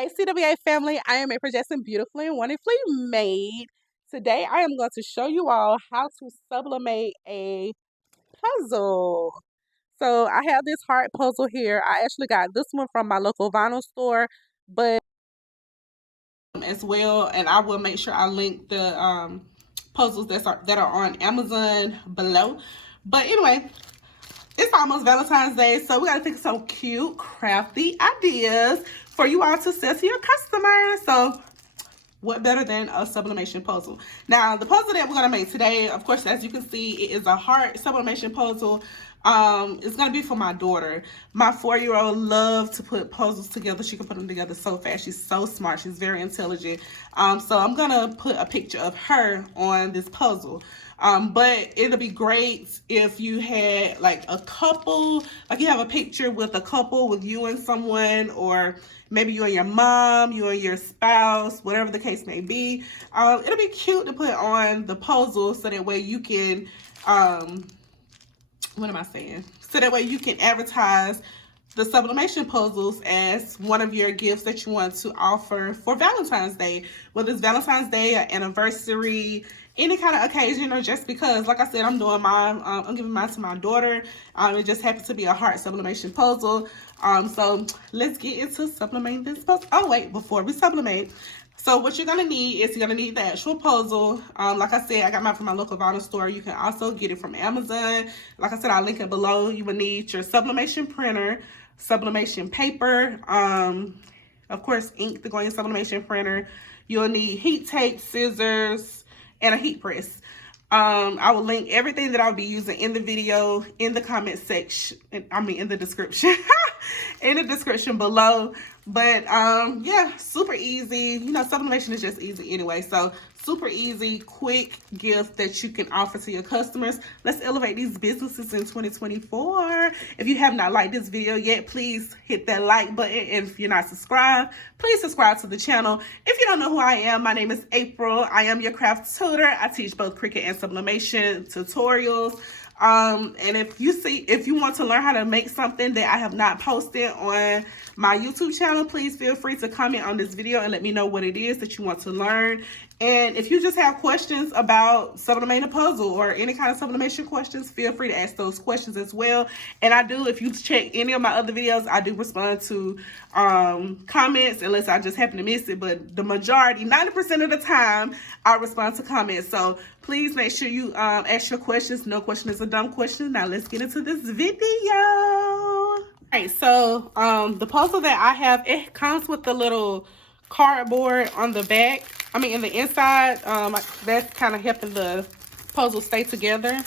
Hey CWA family, I am April Jackson, beautifully and wonderfully made. Today I am going to show you all how to sublimate a puzzle. So I have this heart puzzle here. I actually got this one from my local vinyl store, but as well, and I will make sure I link the puzzles that are on Amazon below. But anyway, it's almost Valentine's Day, so we gotta think of some cute, crafty ideas for you all to sell to your customers. So what better than a sublimation puzzle? Now, the puzzle that we're gonna make today, of course, as you can see, it is a heart sublimation puzzle. It's gonna be for my daughter. My 4-year-old loves to put puzzles together. She can put them together so fast. She's so smart. She's very intelligent. So I'm gonna put a picture of her on this puzzle. But it'll be great if you had like a couple, like you have a picture with a couple, with you and someone, or maybe you and your mom, you and your spouse, whatever the case may be. It'll be cute to put on the puzzle so that way you can, what am I saying? So that way you can advertise the sublimation puzzles as one of your gifts that you want to offer for Valentine's Day. Whether it's Valentine's Day, an anniversary, any kind of occasion, or just because, like I said, I'm doing mine, I'm giving mine to my daughter. It just happens to be a heart sublimation puzzle. So let's get into sublimating this puzzle. Oh wait, before we sublimate, so what you're gonna need is you're gonna need the actual puzzle. Like I said, I got mine from my local vinyl store. You can also get it from Amazon. Like I said, I'll link it below. You will need your sublimation printer, sublimation paper, of course, ink to go in your sublimation printer. You'll need heat tape, scissors, and a heat press. I will link everything that I'll be using in the video in the comment section. I mean, in the description, in the description below. But yeah, super easy. You know, sublimation is just easy anyway. So super easy, quick gift that you can offer to your customers. Let's elevate these businesses in 2024. If you have not liked this video yet, please hit that like button. And if you're not subscribed, please subscribe to the channel. If you don't know who I am, my name is April. I am your craft tutor. I teach both Cricut and sublimation tutorials. And if you want to learn how to make something that I have not posted on my YouTube channel, please feel free to comment on this video and let me know what it is that you want to learn. And if you just have questions about sublimating a puzzle or any kind of sublimation questions, feel free to ask those questions as well. And I do, if you check any of my other videos, I do respond to comments unless I just happen to miss it. But the majority, 90% of the time, I respond to comments. So please make sure you ask your questions. No question is a dumb question. Now let's get into this video. All right, so the puzzle that I have, it comes with the little cardboard on the back. I mean, in the inside, that's kind of helping the puzzle stay together.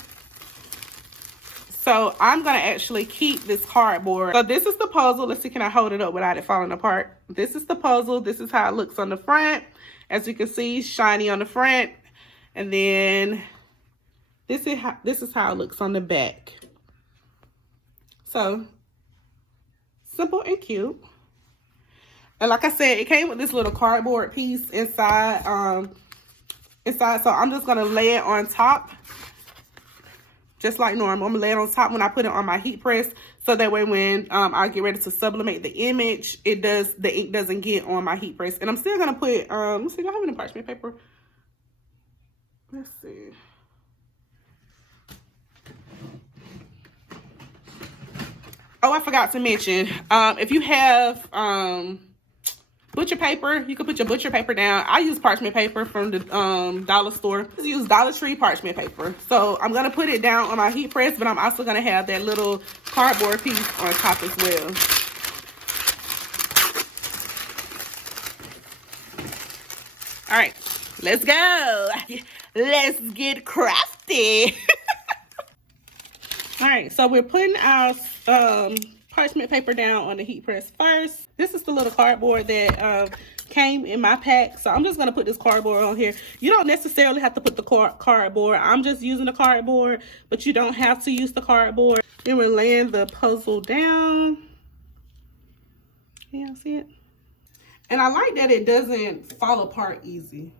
So I'm going to actually keep this cardboard. So this is the puzzle. Let's see, can I hold it up without it falling apart? This is the puzzle. This is how it looks on the front. As you can see, shiny on the front. And then this is how it looks on the back. So simple and cute. And like I said, it came with this little cardboard piece inside. So I'm just gonna lay it on top, just like normal. I'm gonna lay it on top when I put it on my heat press, so that way when I get ready to sublimate the image, the ink doesn't get on my heat press. And I'm still gonna put let's see, do I have any parchment paper? Let's see. Oh, I forgot to mention, if you have butcher paper, you can put your butcher paper down. I use parchment paper from the dollar store. I use Dollar Tree parchment paper. So I'm going to put it down on my heat press, but I'm also going to have that little cardboard piece on top as well. All right, let's go. Let's get crafty. All right, so we're putting our parchment paper down on the heat press first. This is the little cardboard that came in my pack. So I'm just going to put this cardboard on here. You don't necessarily have to put the cardboard. I'm just using the cardboard, but you don't have to use the cardboard. Then we're laying the puzzle down. Can y'all see it? And I like that it doesn't fall apart easy.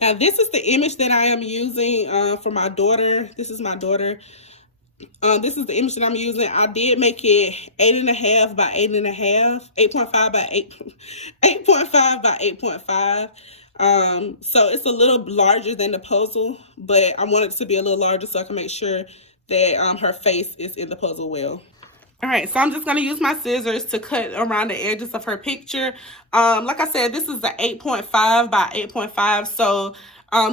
Now this is the image that I am using for my daughter. This is my daughter. This is the image that I'm using. I did make it 8.5 by 8.5, 8.5 by 8.5 by 8.5. So it's a little larger than the puzzle, but I want it to be a little larger so I can make sure that her face is in the puzzle well. All right, so I'm just going to use my scissors to cut around the edges of her picture. Like I said, this is the 8.5 by 8.5, so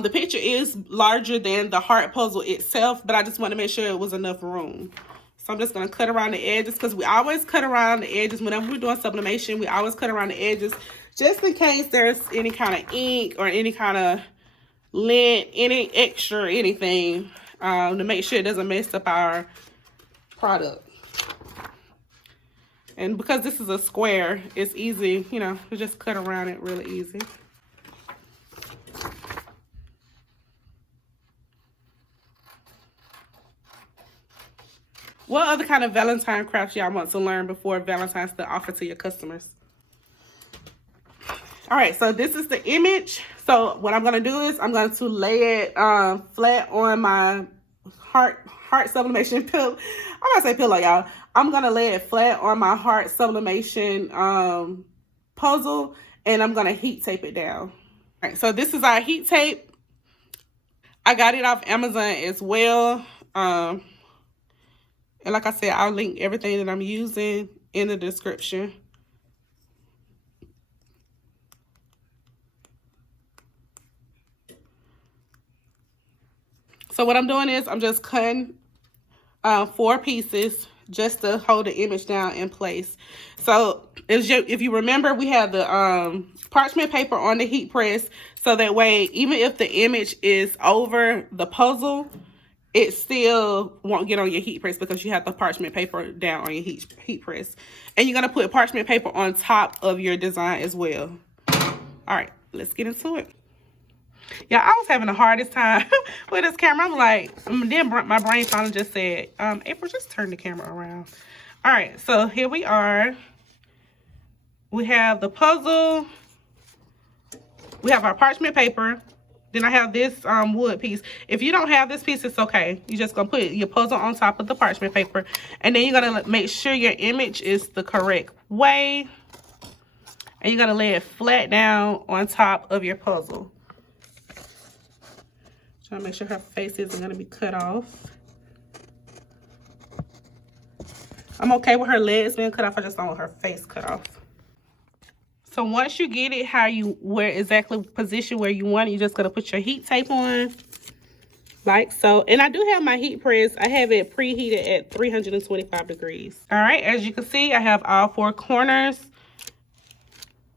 the picture is larger than the heart puzzle itself, but I just want to make sure it was enough room. So I'm just going to cut around the edges, because we always cut around the edges whenever we're doing sublimation. We always cut around the edges just in case there's any kind of ink or any kind of lint, any extra or anything, to make sure it doesn't mess up our product. And because this is a square, it's easy, you know, to just cut around it really easy. What other kind of Valentine crafts y'all want to learn before Valentine's to offer to your customers? All right, so this is the image. So what I'm going to do is I'm going to lay it flat on my heart sublimation pillow. I'm going to say pillow, y'all. I'm going to lay it flat on my heart sublimation puzzle, and I'm going to heat tape it down. All right, so this is our heat tape. I got it off Amazon as well. And like I said, I'll link everything that I'm using in the description. So what I'm doing is I'm just cutting 4 pieces just to hold the image down in place. So if you remember, we have the parchment paper on the heat press, so that way even if the image is over the puzzle, it still won't get on your heat press because you have the parchment paper down on your heat press. And you're going to put parchment paper on top of your design as well. All right, let's get into it. Yeah, I was having the hardest time with this camera. I'm like, then my brain finally just said, April, just turn the camera around. All right, so here we are. We have the puzzle. We have our parchment paper. Then I have this wood piece. If you don't have this piece, it's okay. You're just going to put your puzzle on top of the parchment paper. And then you're going to make sure your image is the correct way. And you're going to lay it flat down on top of your puzzle. Trying to make sure her face isn't going to be cut off. I'm okay with her legs being cut off. I just don't want her face cut off. So once you get it where exactly position where you want it, you're just going to put your heat tape on. Like so. And I do have my heat press. I have it preheated at 325 degrees. All right. As you can see, I have all 4 corners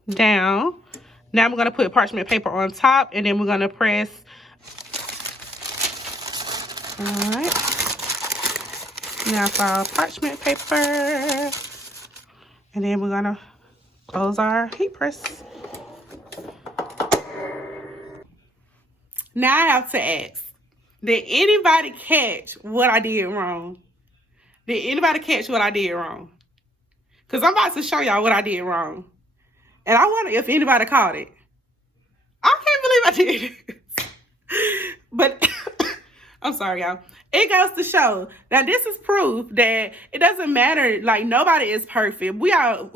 down. Now I'm going to put parchment paper on top, and then we're going to press. All right. Now for our parchment paper. And then we're going to close our heat press. Now I have to ask, did anybody catch what I did wrong? Did anybody catch what I did wrong? Because I'm about to show y'all what I did wrong. And I wonder if anybody caught it. I can't believe I did it. But I'm sorry, y'all. It goes to show that this is proof that it doesn't matter. Like, nobody is perfect. We are,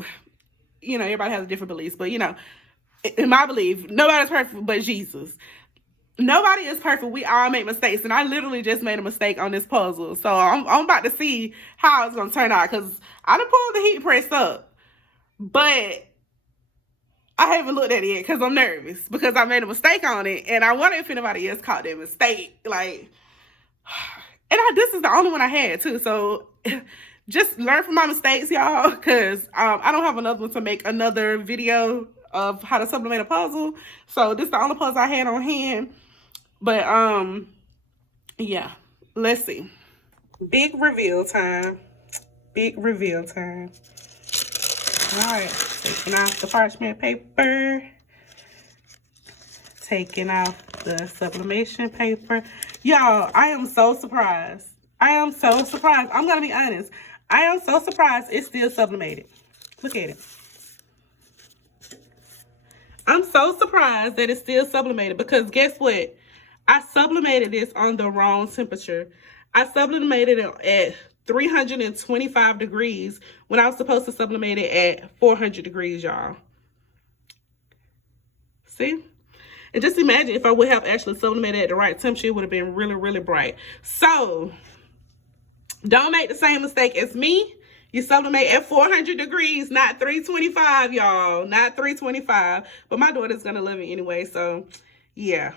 you know, everybody has a different beliefs. But, you know, in my belief, nobody's perfect but Jesus. Nobody is perfect. We all make mistakes. And I literally just made a mistake on this puzzle. So I'm about to see how it's going to turn out. Because I done pulled the heat press up. But I haven't looked at it yet because I'm nervous. Because I made a mistake on it. And I wonder if anybody else caught that mistake. Like, and this is the only one I had too. So just learn from my mistakes, y'all. Because I don't have another one to make another video of how to sublimate a puzzle. So this is the only puzzle I had on hand. But yeah, let's see. Big reveal time. Big reveal time. All right, taking off the parchment paper. Taking off the sublimation paper. Y'all, I am so surprised. I am so surprised. I'm gonna be honest. I am so surprised it's still sublimated. Look at it. I'm so surprised that it's still sublimated because guess what? I sublimated this on the wrong temperature. I sublimated it at 325 degrees when I was supposed to sublimate it at 400 degrees, y'all. See? And just imagine if I would have actually sublimated at the right temperature, it would have been really, really bright. So, don't make the same mistake as me. You sublimate at 400 degrees, not 325, y'all. Not 325. But my daughter's going to love it anyway. So, yeah.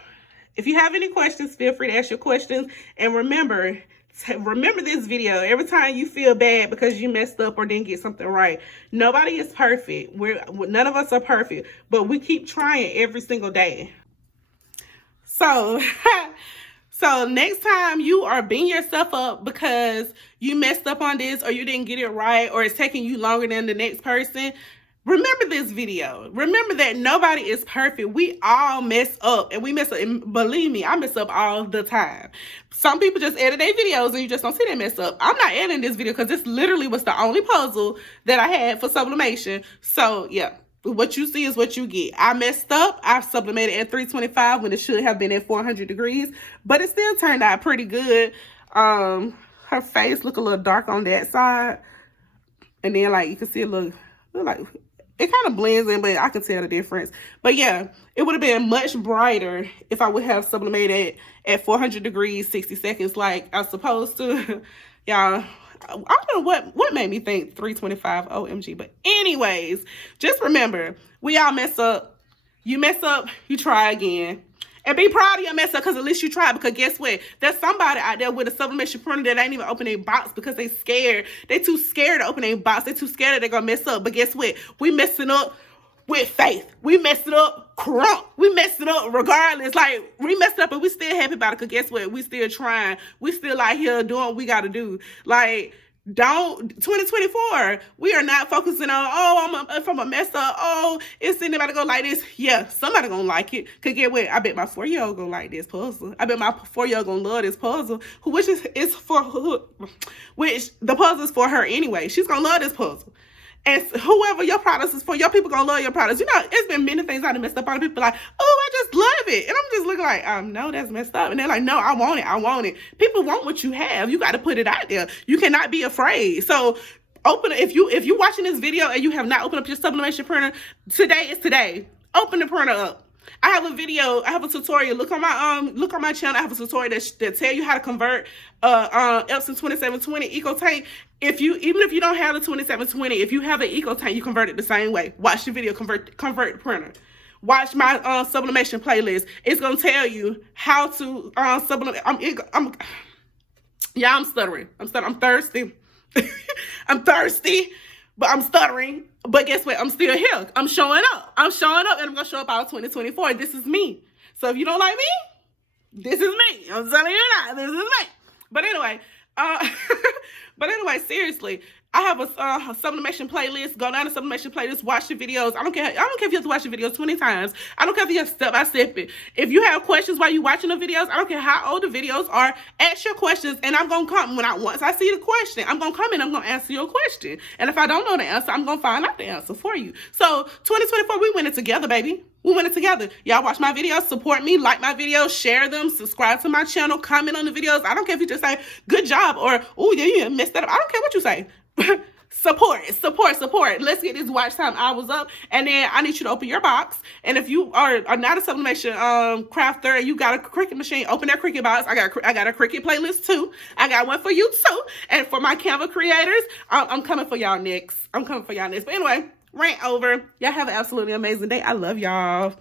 If you have any questions, feel free to ask your questions. And remember this video. Every time you feel bad because you messed up or didn't get something right, nobody is perfect. None of us are perfect. But we keep trying every single day. So, so next time you are beating yourself up because you messed up on this or you didn't get it right or it's taking you longer than the next person, remember this video. Remember that nobody is perfect. We all mess up, and we mess up. And believe me, I mess up all the time. Some people just edit their videos and you just don't see them mess up. I'm not editing this video because this literally was the only puzzle that I had for sublimation. So yeah. What you see is what you get. I messed up. I sublimated at 325 when it should have been at 400 degrees, but it still turned out pretty good. Her face look a little dark on that side, and then like you can see it look like it kind of blends in, but I can tell the difference. But yeah, it would have been much brighter if I would have sublimated at 400 degrees, 60 seconds like I was supposed to. Y'all, I don't know what made me think 325, OMG. But anyways, just remember, we all mess up. You mess up, you try again. And be proud of your mess up because at least you tried. Because guess what? There's somebody out there with a sublimation printer that ain't even open their box because they scared. They too scared to open their box. They too scared that they're going to mess up. But guess what? We messing up with faith. We messed it up crunk. We messed it up regardless. Like, we messed up and we still happy about it because guess what? We still trying. We still out here doing what we got to do. Like, 2024, we are not focusing on, oh, if I'm a mess up, oh, it's anybody go like this. Yeah, somebody gonna like it. Cause get what? I bet my 4-year-old gonna like this puzzle. I bet my 4-year-old gonna love this puzzle. Which the puzzle is for her anyway. She's gonna love this puzzle. And whoever your products is for, your people gonna love your products. You know, it's been many things I done messed up on. People like, oh, I just love it. And I'm just looking like, no, that's messed up. And they're like, no, I want it. I want it. People want what you have. You got to put it out there. You cannot be afraid. So open it. If you're watching this video and you have not opened up your sublimation printer, today is today. Open the printer up. I have a video, I have a tutorial. Look on my channel. I have a tutorial that tell you how to convert Epson 2720 Ecotank. Even if you don't have the 2720, if you have an Ecotank, you convert it the same way. Watch the video, convert the printer. Watch my sublimation playlist. It's gonna tell you how to sublimate. I'm stuttering. I'm thirsty. I'm thirsty, but I'm stuttering. But guess what? I'm still here. I'm showing up. I'm showing up, and I'm gonna show up all 2024. This is me. So if you don't like me, this is me. I'm telling you now, this is me. But anyway, seriously, I have a sublimation playlist. Go down to sublimation playlist, watch the videos. I don't care if you have to watch the videos 20 times. I don't care if you have step by step it. If you have questions while you're watching the videos, I don't care how old the videos are, ask your questions, and I'm gonna come once I see the question, I'm gonna come in, I'm gonna answer your question. And if I don't know the answer, I'm gonna find out the answer for you. So 2024, we win it together, baby. We win it together. Y'all watch my videos, support me, like my videos, share them, subscribe to my channel, comment on the videos. I don't care if you just say good job or oh yeah, you messed that up. I don't care what you say. Support. Let's get this watch time hours up, and then I need you to open your box. And if you are not a sublimation crafter and you got a Cricut machine, open that Cricut box. I got a Cricut playlist too. I got one for you too. And for my Canva creators, I'm coming for y'all next. But anyway, rant over. Y'all have an absolutely amazing day. I love y'all.